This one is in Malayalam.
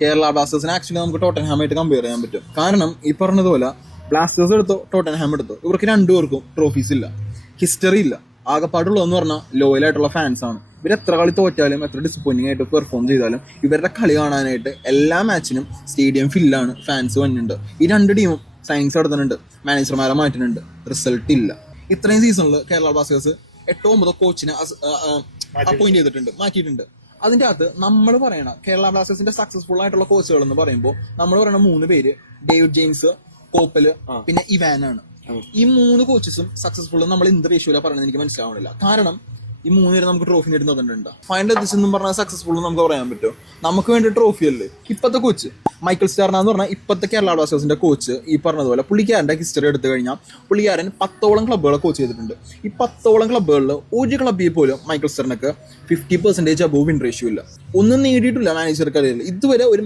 കേരള ബ്ലാസ്റ്റേഴ്സിനെ ആക്ച്വലി നമുക്ക് ടോട്ടൻഹാമായിട്ട് കമ്പയർ ചെയ്യാൻ പറ്റും. കാരണം ഈ പറഞ്ഞതുപോലെ ബ്ലാസ്റ്റേഴ്സ് എടുത്തോ ടോട്ടൻഹാം എടുത്തോ, ഇവർക്ക് രണ്ടുപേർക്കും ട്രോഫീസ് ഇല്ല, ഹിസ്റ്ററി ഇല്ല. ആകെപ്പാടുള്ളതെന്ന് പറഞ്ഞാൽ ലോയലായിട്ടുള്ള ഫാൻസ് ആണ്. ഇവർ എത്ര കളി തോറ്റാലും എത്ര ഡിസപ്പോയിന്റിംഗ് ആയിട്ട് പെർഫോം ചെയ്താലും ഇവരുടെ കളി കാണാനായിട്ട് എല്ലാ മാച്ചിനും സ്റ്റേഡിയം ഫില്ലാണ്, ഫാൻസ് വന്നിട്ടുണ്ട്. ഈ രണ്ട് ടീമും സൈനിങ്സ് നടത്തുന്നുണ്ട്, മാനേജർമാരെ മാറ്റുന്നുണ്ട്, റിസൾട്ട് ഇല്ല. ഇത്രയും സീസണിൽ കേരള ബ്ലാസ്റ്റേഴ്സ് 8-9 കോച്ചിനെ അപ്പോയിന്റ് ചെയ്തിട്ടുണ്ട്, മാറ്റിയിട്ടുണ്ട്. അതിന്റെ അകത്ത് നമ്മൾ പറയണ കേരള ബ്ലാസ്റ്റേഴ്സിന്റെ സക്സസ്ഫുൾ ആയിട്ടുള്ള കോച്ചുകൾ എന്ന് പറയുമ്പോൾ നമ്മൾ പറയുന്ന 3 പേര് ഡേവിഡ് ജെയിംസ്, കോപ്പല്, പിന്നെ ഇവാനാണ്. ഈ 3 കോച്ചസും സക്സസ്ഫുൾ നമ്മൾ എന്ത് റേഷ്യോയിലാണ് പറയുന്നത് എനിക്ക് മനസ്സിലാവണില്ല. കാരണം ഈ 3 പേര് നമുക്ക് ട്രോഫി നേടി തന്നിട്ടുണ്ട്. ഫൈനൽ എത്തിച്ച് എന്നും പറഞ്ഞാൽ സക്സസ്ഫുൾ നമുക്ക് പറയാൻ പറ്റുമോ? നമുക്ക് വേണ്ടി ട്രോഫി അല്ലേ. ഇപ്പോഴത്തെ കോച്ച് മൈക്കിൾ സ്റ്റാർന എന്ന് പറഞ്ഞാൽ ഇപ്പോഴത്തെ കേരള ബ്ലാസ്റ്റേഴ്സിന്റെ കോച്ച് ഈ പറഞ്ഞതുപോലെ പുള്ളിക്കാരന്റെ ഹിസ്റ്ററി എടുത്തു കഴിഞ്ഞാൽ പുള്ളിക്കാരൻ 10ഓളം ക്ലബ്ബുകളെ കോച്ച് ചെയ്തിട്ടുണ്ട്. ഈ 10ഓളം ക്ലബ്ബുകളിൽ ഒരു ക്ലബ്ബിൽ പോലും മൈക്കിൾ സ്റ്റാർനക്ക് 50% അബോവ് വിൻ റേഷ്യോ ഇല്ല. ഒന്നും നേടിയിട്ടില്ല മാനേജർ കരിയറിൽ ഇതുവരെ. ഒരു